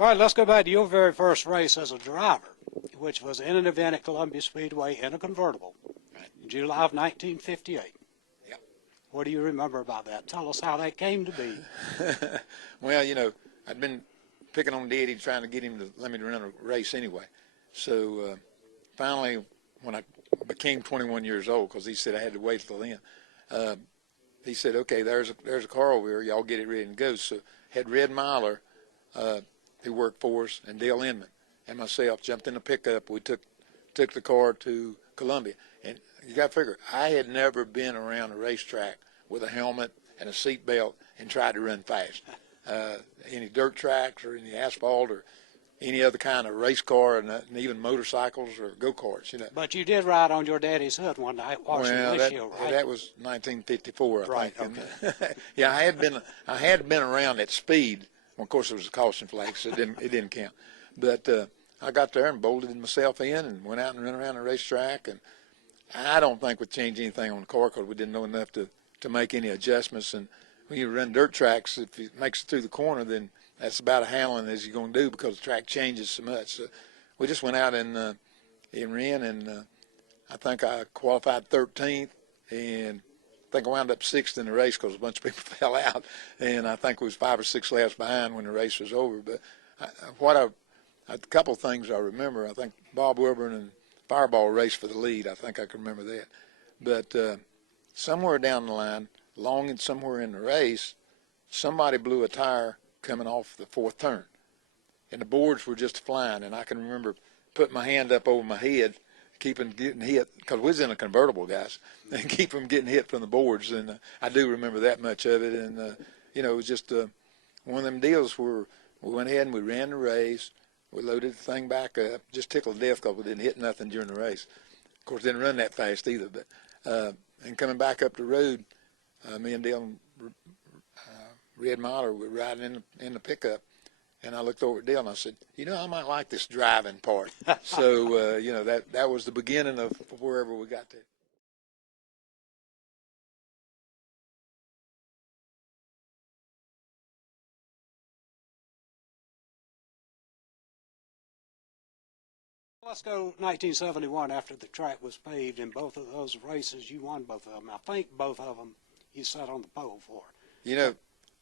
All right, let's go back to your very first race as a driver, which was in an event at Columbia Speedway in a convertible in July of 1958. Yep. What do you remember about that? Tell us how that came to be. Well, you know, I'd been picking on Daddy trying to get him to let me run a race anyway. So finally, when I became 21 years old, because he said I had to wait till then, he said, okay, there's a car over here. Y'all get it ready and go. So had Red Myler, who worked for us, and Dale Inman and myself jumped in the pickup. We took the car to Columbia. And you got to figure, I had never been around a racetrack with a helmet and a seat belt and tried to run fast. Any dirt tracks or any asphalt or any other kind of race car, and even motorcycles or go-karts, you know. But you did ride on your daddy's hood one night watching the windshield, right? That was 1954, I think. Okay. Yeah, I had been around at speed. Well, of course, it was a caution flag, so it didn't count. But I got there and bolted myself in and went out and ran around the racetrack. And I don't think we'd change anything on the car because we didn't know enough to make any adjustments. And when you run dirt tracks, if it makes it through the corner, then that's about as handling as you're going to do because the track changes so much. So we just went out and ran, and I think I qualified 13th, and I think I wound up 6th in the race because a bunch of people fell out, and I think we was 5 or 6 laps behind when the race was over. But a couple of things I remember. I think Bob Wilburn and Fireball raced for the lead. I think I can remember that. But somewhere down the line, somewhere in the race, somebody blew a tire coming off the 4th turn, and the boards were just flying. And I can remember putting my hand up over my head, keeping getting hit, because we was in a convertible, guys, and keep them getting hit from the boards. And I do remember that much of it. And you know, it was just one of them deals where we went ahead and we ran the race. We loaded the thing back up, just tickled to death because we didn't hit nothing during the race. Of course, didn't run that fast either. But and coming back up the road, me and Dale, Red Myler, were riding in the pickup, and I looked over at Dale and I said, you know, I might like this driving part. So you know, that was the beginning of wherever we got to. Let's go 1971 after the track was paved. In both of those races, you won both of them. I think both of them you sat on the pole for. You know,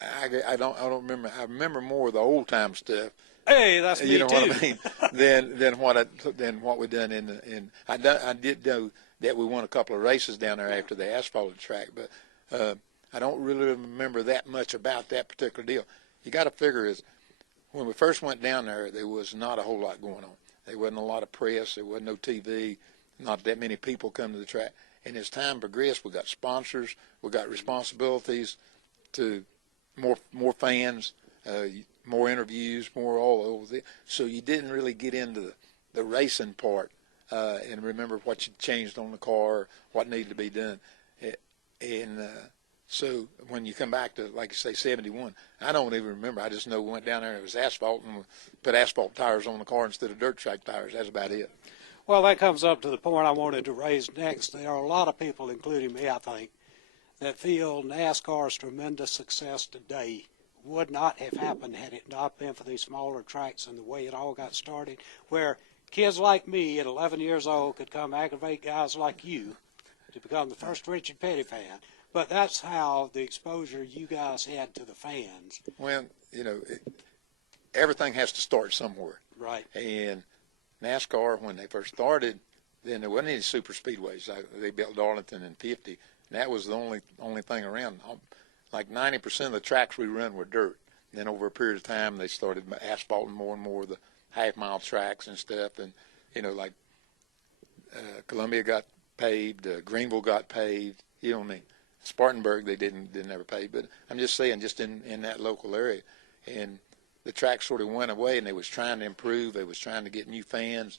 I don't remember. I remember more of the old time stuff. Hey, that's me too. You know what I mean? than what we done I did know that we won a couple of races down there after the asphalted track, but I don't really remember that much about that particular deal. You got to figure is when we first went down there was not a whole lot going on. There wasn't a lot of press. There wasn't no TV. Not that many people come to the track. And as time progressed, we got sponsors. We got responsibilities to more fans, more interviews, more all over it. So you didn't really get into the racing part and remember what you changed on the car, what needed to be done. So when you come back to, like you say, 71, I don't even remember. I just know we went down there and it was asphalt and we put asphalt tires on the car instead of dirt track tires. That's about it. Well, that comes up to the point I wanted to raise next. There are a lot of people, including me, I think, that feel NASCAR's tremendous success today would not have happened had it not been for these smaller tracks and the way it all got started, where kids like me at 11 years old could come aggravate guys like you to become the first Richard Petty fan. But that's how the exposure you guys had to the fans. Well, you know, everything has to start somewhere. Right. And NASCAR, when they first started, then there wasn't any super speedways. They built Darlington in '50, and that was the only thing around. Like 90% of the tracks we run were dirt. And then over a period of time, they started asphalting more and more of the half-mile tracks and stuff. And, you know, like Columbia got paved, Greenville got paved. You know what I mean? Spartanburg, they didn't ever pave. But I'm just saying, just in that local area. And the track sort of went away, and they was trying to improve. They was trying to get new fans.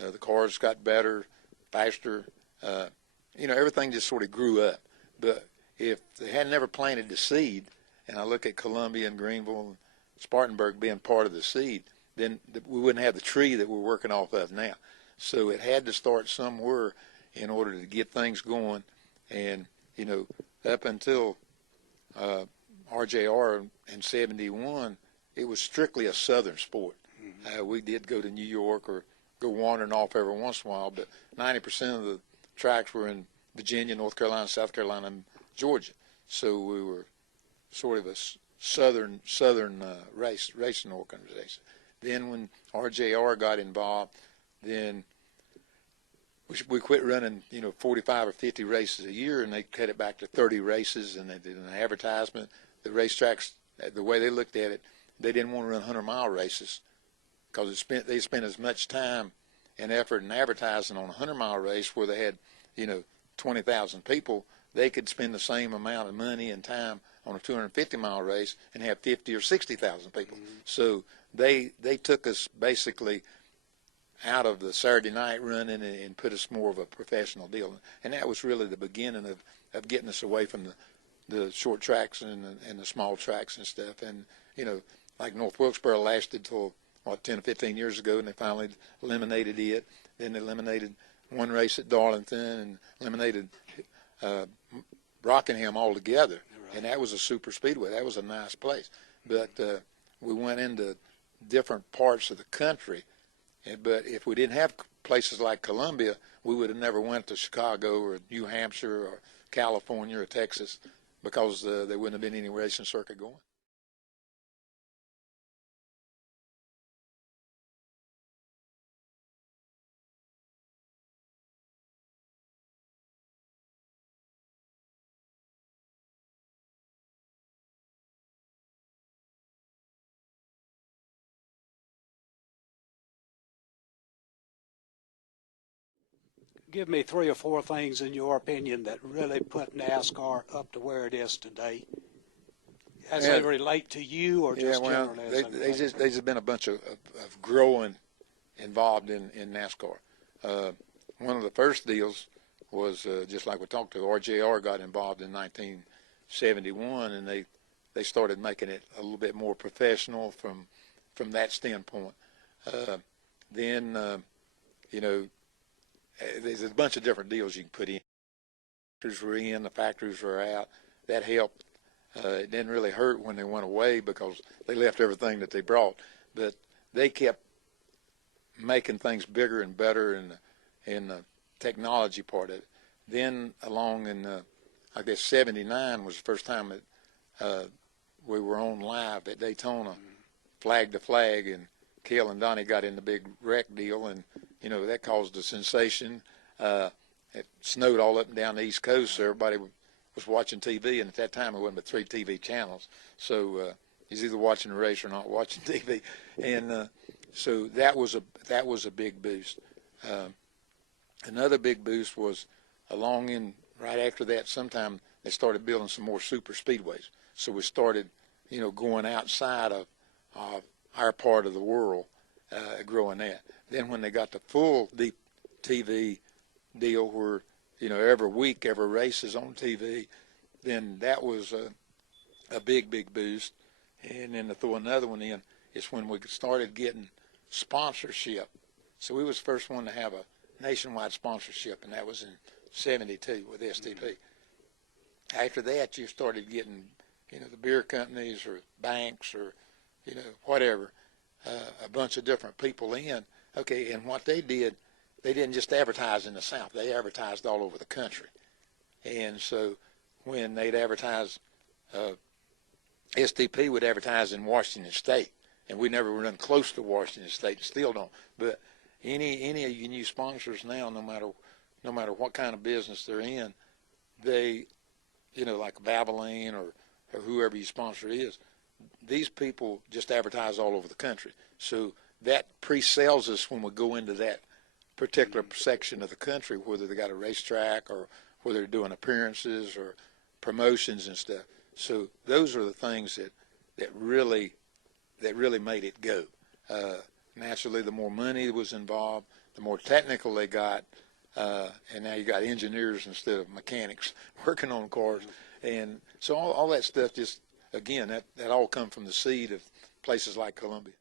The cars got better, faster. You know, everything just sort of grew up. But if they had never planted the seed, and I look at Columbia and Greenville and Spartanburg being part of the seed, then we wouldn't have the tree that we're working off of now. So it had to start somewhere in order to get things going. And, you know, up until RJR in '71, it was strictly a Southern sport. We did go to New York or go wandering off every once in a while, but 90% of the tracks were in Virginia, North Carolina, South Carolina, and Georgia. So we were sort of a southern racing organization. Then when RJR got involved, then we quit running 45 or 50 races a year, and they cut it back to 30 races, and they did an advertisement. The racetracks, the way they looked at it, they didn't want to run 100-mile races because they spent as much time and effort and advertising on a 100-mile race where they had 20,000 people. They could spend the same amount of money and time on a 250-mile race and have 50 or 60,000 people. So they took us basically out of the Saturday night running and put us more of a professional deal. And that was really the beginning of getting us away from the short tracks and the small tracks and stuff. And, like North Wilkesboro lasted till, 10 or 15 years ago, and they finally eliminated it. Then they eliminated one race at Darlington and eliminated Rockingham altogether. Right. And that was a super speedway. That was a nice place. But we went into different parts of the country. But if we didn't have places like Columbia, we would have never went to Chicago or New Hampshire or California or Texas because there wouldn't have been any racing circuit going. Give me 3 or 4 things in your opinion that really put NASCAR up to where it is today, as they relate to you or just generally? There's just been a bunch of growing involved in NASCAR. One of the first deals was just like we talked to, RJR got involved in 1971, and they started making it a little bit more professional from that standpoint. Then there's a bunch of different deals you can put in. Factories were in, the factories were out. That helped. It didn't really hurt when they went away because they left everything that they brought. But they kept making things bigger and better in the technology part of it. Then along in, I guess, 79 was the first time that we were on live at Daytona, flag to flag, and Cale and Donnie got in the big wreck deal, and that caused a sensation. It snowed all up and down the East Coast, so everybody was watching TV, and at that time it wasn't but 3 TV channels, so he's either watching the race or not watching TV, and so that was a big boost. Another big boost was along in right after that. Sometime they started building some more super speedways, so we started going outside of our part of the world, growing that. Then when they got the full deep TV deal where, every week, every race is on TV, then that was a big, big boost. And then to throw another one in is when we started getting sponsorship. So we was the first one to have a nationwide sponsorship, and that was in 72 with STP. After that, you started getting, the beer companies or banks or, whatever, a bunch of different people in. Okay, and what they did, they didn't just advertise in the South. They advertised all over the country. And so when they'd advertise, STP would advertise in Washington State, and we never run close to Washington State, still don't. But any of you new sponsors now, no matter what kind of business they're in, they, like Valvoline or whoever your sponsor is, these people just advertise all over the country. So that pre-sells us when we go into that particular section of the country, whether they got a racetrack or whether they're doing appearances or promotions and stuff. So those are the things that really made it go. Naturally, the more money was involved, the more technical they got, and now you got engineers instead of mechanics working on cars. And so all that stuff just, again, that all come from the seed of places like Columbia.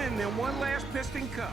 win them one last Piston Cup.